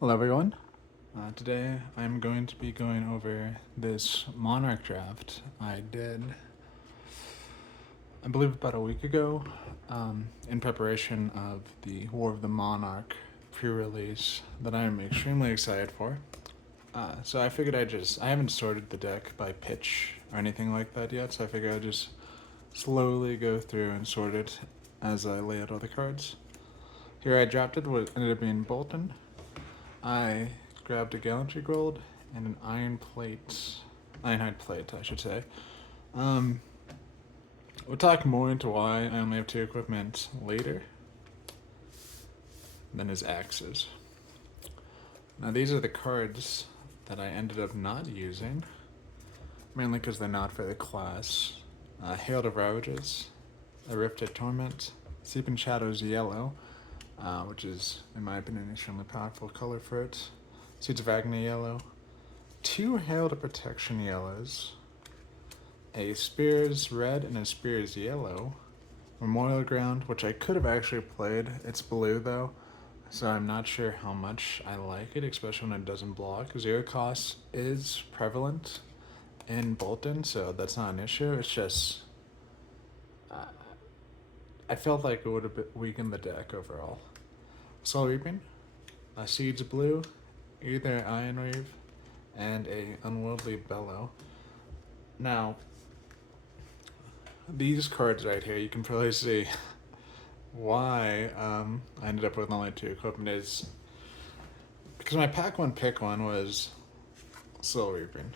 Hello everyone. Today I'm going to be going over this Monarch draft I did, I believe about a week ago, in preparation of the War of the Monarch pre-release that I am extremely excited for. So I figured I haven't sorted the deck by pitch or anything like that yet, so I figured I'd just slowly go through and sort it as I lay out all the cards. Here I drafted what ended up being Bolton. I grabbed a gallantry gold and an ironhide plate, I should say. Um, we'll talk more into why I only have two equipment later than his axes. Now these are the cards that I ended up not using, mainly because they're not for the class. Hail of Ravages, a Rifted Torment, Seeping Shadows Yellow, which is, in my opinion, an extremely powerful color for it. Seeds of Agony Yellow, two Hail to Protection Yellows, a Spears Red and a Spears Yellow, Memorial Ground, which I could have actually played. It's blue though, so I'm not sure how much I like it, especially when it doesn't block. Zero cost is prevalent in Bolton, so that's not an issue. It's just I felt like it would have weakened the deck overall. Soul Reaping, a Seeds Blue, either Iron Reeve, and a Unworldly Bellow. Now, these cards right here, you can probably see why I ended up with only two equipment is because my pack one pick one was Soul Reaping.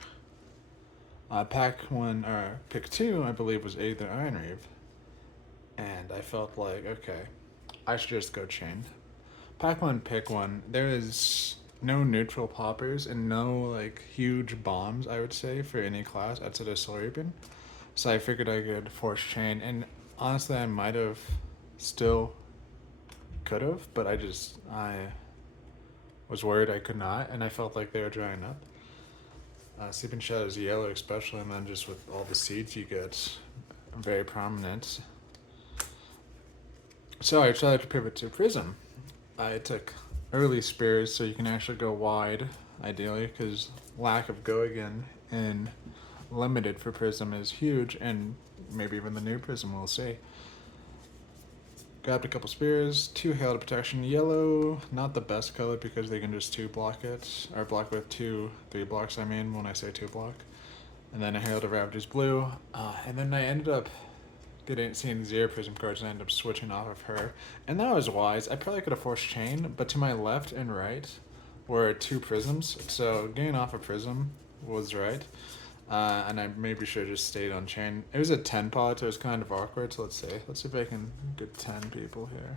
Pack one or pick two, I believe, was either Iron Reeve, and I felt like okay, I should just go chain. Pack one, pick one. There is no neutral poppers and no like huge bombs, I would say, for any class outside of Soul Reaping. So I figured I could force chain, and honestly, I might have still could have, but I was worried I could not, and I felt like they were drying up. Sleeping Shadows Yellow, especially, and then just with all the seeds you get, very prominent. So I decided to pivot to Prism. I took early Spears so you can actually go wide, ideally, because lack of go again in limited for Prism is huge, and maybe even the new Prism, we'll see. Grabbed a couple Spears, two Hail to Protection Yellow, not the best color because they can just two block it, or block with 3 blocks, I mean, when I say 2 block. And then a Hail to Ravages Blue, and then I ended up seeing 0 Prism cards and I ended up switching off of her. And that was wise. I probably could have forced Chain, but to my left and right were 2 Prisms, so getting off a Prism was right. And I maybe should have just stayed on chain. It was a 10 pot, so it was kind of awkward, so let's see. Let's see if I can get 10 people here.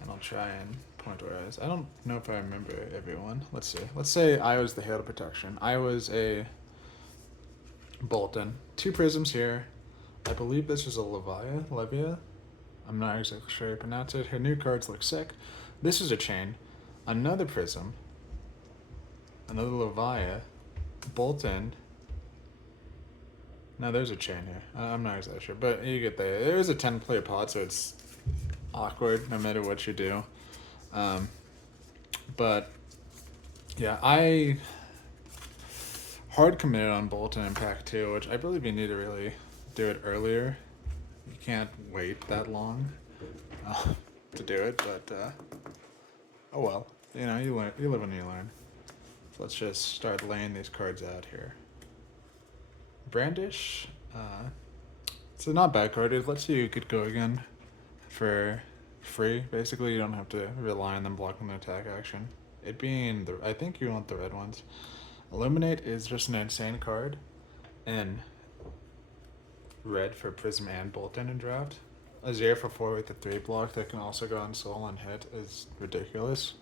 And I'll try and point where I was. I don't know if I remember everyone. Let's see. Let's say I was the Hail to Protection. I was a Bolton. 2 Prisms here. I believe this is a Levia. I'm not exactly sure how to pronounce it. Her new cards look sick. This is a chain. Another Prism. Another Levia, Bolton. Now there's a chain here. I'm not exactly sure, but you get there. There is a 10-player pod, so it's awkward no matter what you do. But yeah, I hard committed on Bolton in pack 2, which I believe you need to really do it earlier. You can't wait that long to do it, but oh well. You know, you live and you learn. Let's just start laying these cards out here. Brandish. It's a not bad card. It lets you get go again for free. Basically, you don't have to rely on them blocking the attack action. It being I think you want the red ones. Illuminate is just an insane card. And red for Prism and Bolton in draft. A 0 for 4 with a 3 block that can also go on soul and hit is ridiculous.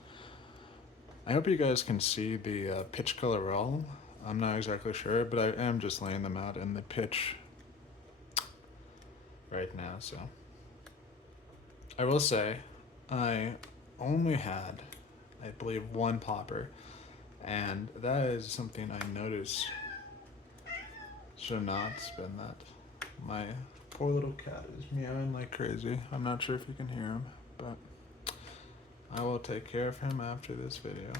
I hope you guys can see the pitch color all. I'm not exactly sure, but I am just laying them out in the pitch right now, so. I will say, I only had, I believe, 1 popper, and that is something I noticed. Should not spend that. My poor little cat is meowing like crazy. I'm not sure if you can hear him, but I will take care of him after this video.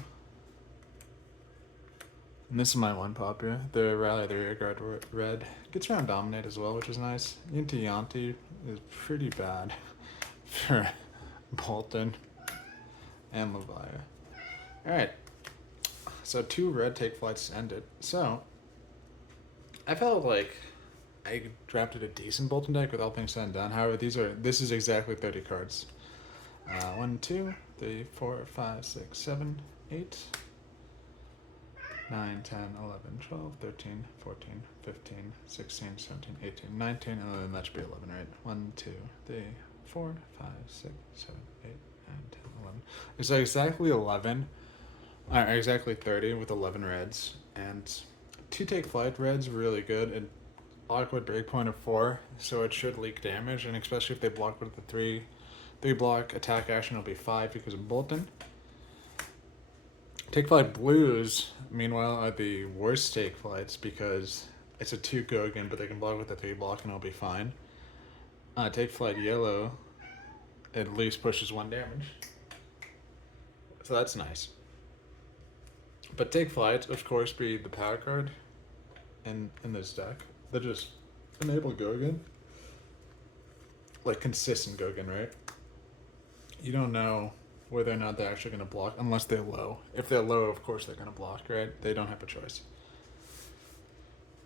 And this is my one popular. The Rally the Rear Guard Red. Gets around Dominate as well, which is nice. Yinti Yanti is pretty bad for Bolton and Leviah. Alright. So 2 red take flights to end it. So I felt like I drafted a decent Bolton deck with all things said and done. However, this is exactly 30 cards. 1, 2, 3, 4, 5, 6, 7, 8, 9, 10, 11, 12, 13, 14, 15, 16, 17, 18, 19, and then that should be 11, right? 1, 2, 3, 4, 5, 6, 7, 8, 9, 10, 11. It's exactly 11, exactly 30 with 11 reds, and 2 take flight reds really good, and awkward breakpoint of 4, so it should leak damage, and especially if they block with the 3 block attack action, it'll be 5 because of Bolton. Take flight blues, meanwhile, are the worst take flights because it's a 2 go again, but they can block with the 3 block and it'll be fine. Take flight yellow at least pushes 1 damage, so that's nice. But take flight, of course, be the power card in this deck. They just enable Gogan, like consistent Gogan, right? You don't know whether or not they're actually going to block unless they're low. If they're low, of course they're going to block, right? They don't have a choice.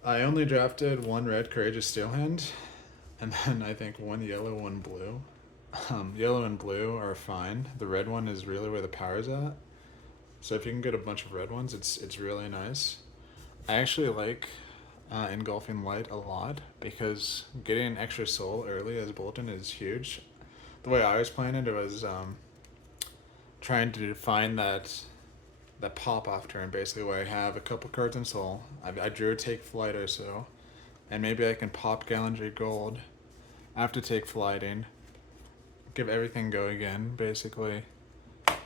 I only drafted 1 red Courageous Steel Hand, and then I think 1 yellow, 1 blue. Yellow and blue are fine. The red one is really where the power's at. So if you can get a bunch of red ones, it's really nice. I actually like Engulfing Light a lot because getting an extra soul early as Bolton is huge. The way I was playing it was trying to find that pop off turn, basically, where I have a couple cards in soul. I drew a take flight or so, and maybe I can pop Gallantry Gold after take flighting, give everything go again, basically,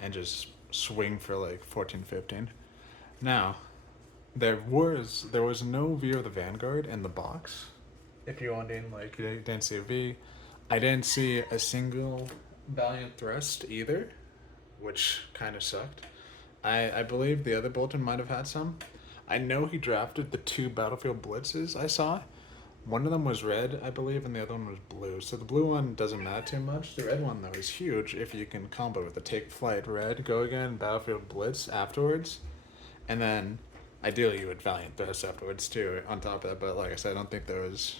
and just swing for like 14, 15. Now, there was no V of the Vanguard in the box. If you wanted, like, you didn't see a V. I didn't see a single Valiant Thrust either, which kind of sucked. I believe the other Bolton might have had some. I know he drafted the 2 Battlefield Blitzes I saw. One of them was red, I believe, and the other one was blue. So the blue one doesn't matter too much. The red one, though, is huge if you can combo with the Take Flight red, go again, Battlefield Blitz afterwards. And then, ideally, you would Valiant Thrust afterwards, too, on top of that. But like I said, I don't think there was...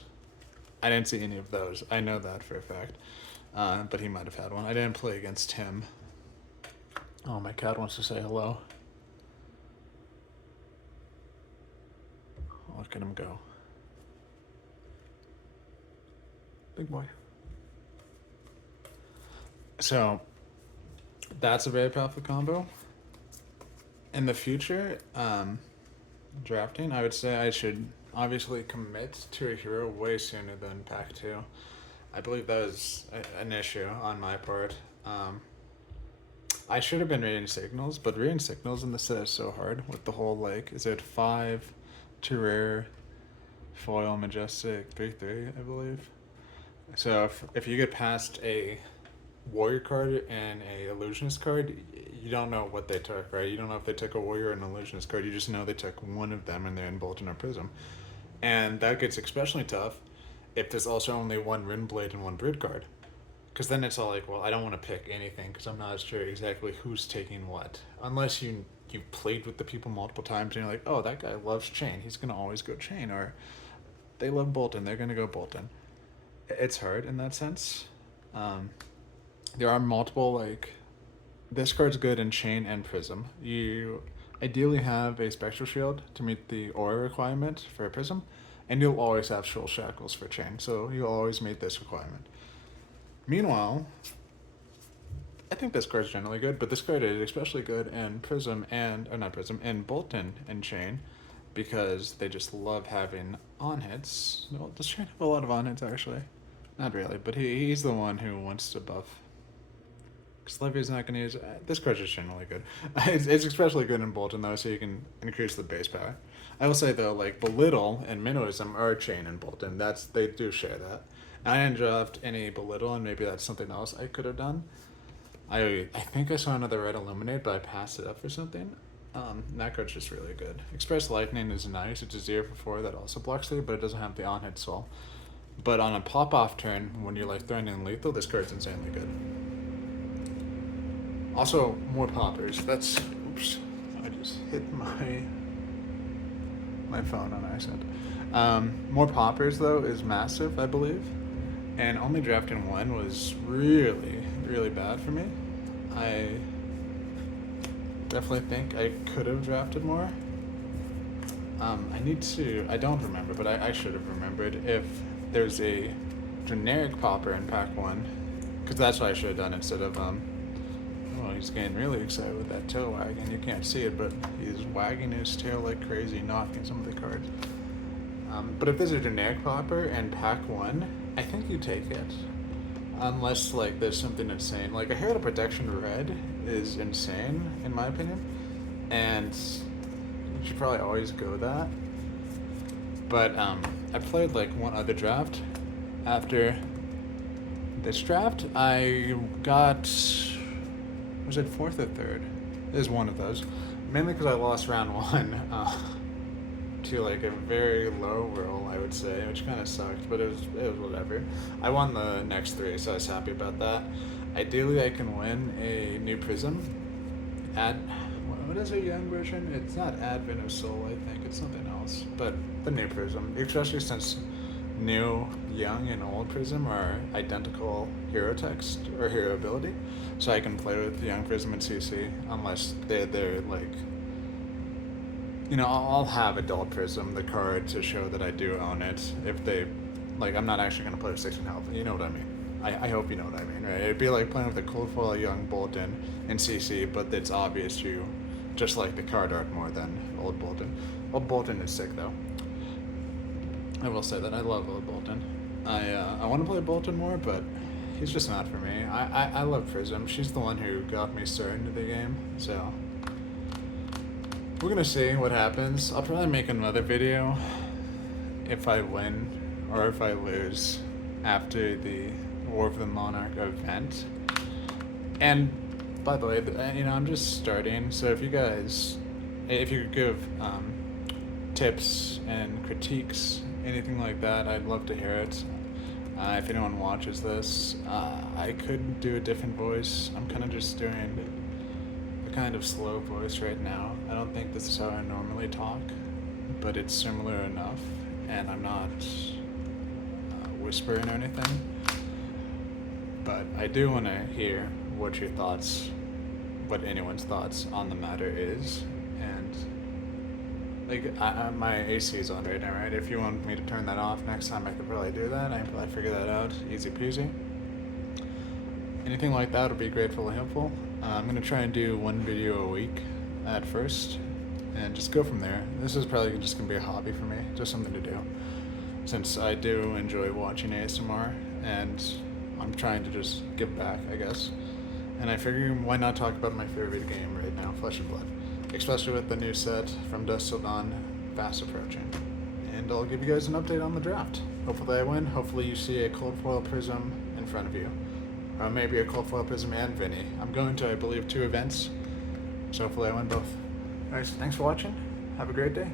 I didn't see any of those. I know that for a fact. But he might have had one. I didn't play against him. Oh, my cat wants to say hello. Look at him go. Big boy. So, that's a very powerful combo. In the future, drafting, I would say I should obviously commit to a hero way sooner than pack 2. I believe that was an issue on my part. I should have been reading signals, but reading signals in the set is so hard with the whole, like, is it 5, 2 rare, foil, majestic, 3/3, I believe. So if you get past a warrior card and a illusionist card, you don't know what they took, right? You don't know if they took a warrior or an illusionist card. You just know they took one of them and they're in Bolton or Prism. And that gets especially tough if there's also only 1 Rinblade and 1 Brood card. Because then it's all like, well, I don't want to pick anything because I'm not sure exactly who's taking what. Unless you played with the people multiple times and you're like, oh, that guy loves Chain. He's going to always go Chain. Or they love Bolton. They're going to go Bolton. It's hard in that sense. There are multiple, like, this card's good in Chain and Prism. You ideally have a Spectral Shield to meet the Aura requirement for a Prism, and you'll always have Soul Shackles for Chain, so you'll always meet this requirement. Meanwhile, I think this card's generally good, but this card is especially good in Prism in Bolton and Chain, because they just love having on-hits. No, does Chain have a lot of on-hits, actually? Not really, but he's the one who wants to buff. Because Levy's not going to use... this card's just generally good. It's especially good in Bolton, though, so you can increase the base power. I will say, though, like, Belittle and Minnowism are Chain and Bolton. They do share that. I didn't draft any Belittle, and maybe that's something else I could have done. I think I saw another red Illuminate, but I passed it up for something. That card's just really good. Express Lightning is nice. It's a 0 for 4 that also blocks 3, but it doesn't have the on-hit soul. But on a pop-off turn, when you're like throwing in lethal, this card's insanely good. Also, more poppers. That's... Oops. I just hit my phone on accident. More poppers, though, is massive, I believe. And only drafting one was really, really bad for me. I definitely think I could have drafted more. I don't remember, but I should have remembered if there's a generic popper in pack 1, because that's what I should have done instead of, oh, he's getting really excited with that tail wagging. You can't see it, but he's wagging his tail like crazy, knocking some of the cards. But if there's a generic popper in pack 1, I think you take it. Unless, like, there's something insane. Like, a Herald of Protection red is insane, in my opinion. And you should probably always go that. But, I played, like, one other draft. After this draft, I got... Was it 4th or 3rd? It was one of those. Mainly because I lost round 1. To like a very low roll, I would say, which kind of sucked, but it was whatever. I won the next 3, so I was happy about that. Ideally, I can win a new Prism. What is a young version? It's not Advent of Soul, I think. It's something else. But the new Prism, especially since new, young, and old Prism are identical hero text or hero ability, so I can play with the young Prism and CC unless they're like. You know, I'll have Adult Prism, the card, to show that I do own it. If they, like, I'm not actually going to play with 6 in health. You know what I mean. I hope you know what I mean, right? It'd be like playing with a Cold Foil Young Bolton in CC, but it's obvious you just like the card art more than Old Bolton. Old Bolton is sick, though. I will say that. I love Old Bolton. I want to play Bolton more, but he's just not for me. I love Prism. She's the one who got me started into the game, so... We're gonna see what happens. I'll probably make another video if I win or if I lose after the War of the Monarch event. And by the way, you know, I'm just starting, so if you could give tips and critiques, anything like that, I'd love to hear it. If anyone watches this, I could do a different voice. I'm kind of just doing kind of slow voice right now. I don't think this is how I normally talk, but it's similar enough, and I'm not whispering or anything. But I do want to hear what your thoughts, what anyone's thoughts on the matter is, and like my AC is on right now, right? If you want me to turn that off next time, I could probably do that. I can probably figure that out, easy peasy. Anything like that would be grateful and helpful. I'm going to try and do 1 video a week at first, and just go from there. This is probably just going to be a hobby for me, just something to do, since I do enjoy watching ASMR, and I'm trying to just give back, I guess. And I figure, why not talk about my favorite game right now, Flesh and Blood, especially with the new set From Dusk Till Dawn fast approaching. And I'll give you guys an update on the draft. Hopefully I win. Hopefully you see a Cold Foil Prism in front of you. Or maybe a Cold Foil Prism and Vinny. I'm going to, I believe, 2 events, so hopefully I win both. Alright, so thanks for watching. Have a great day.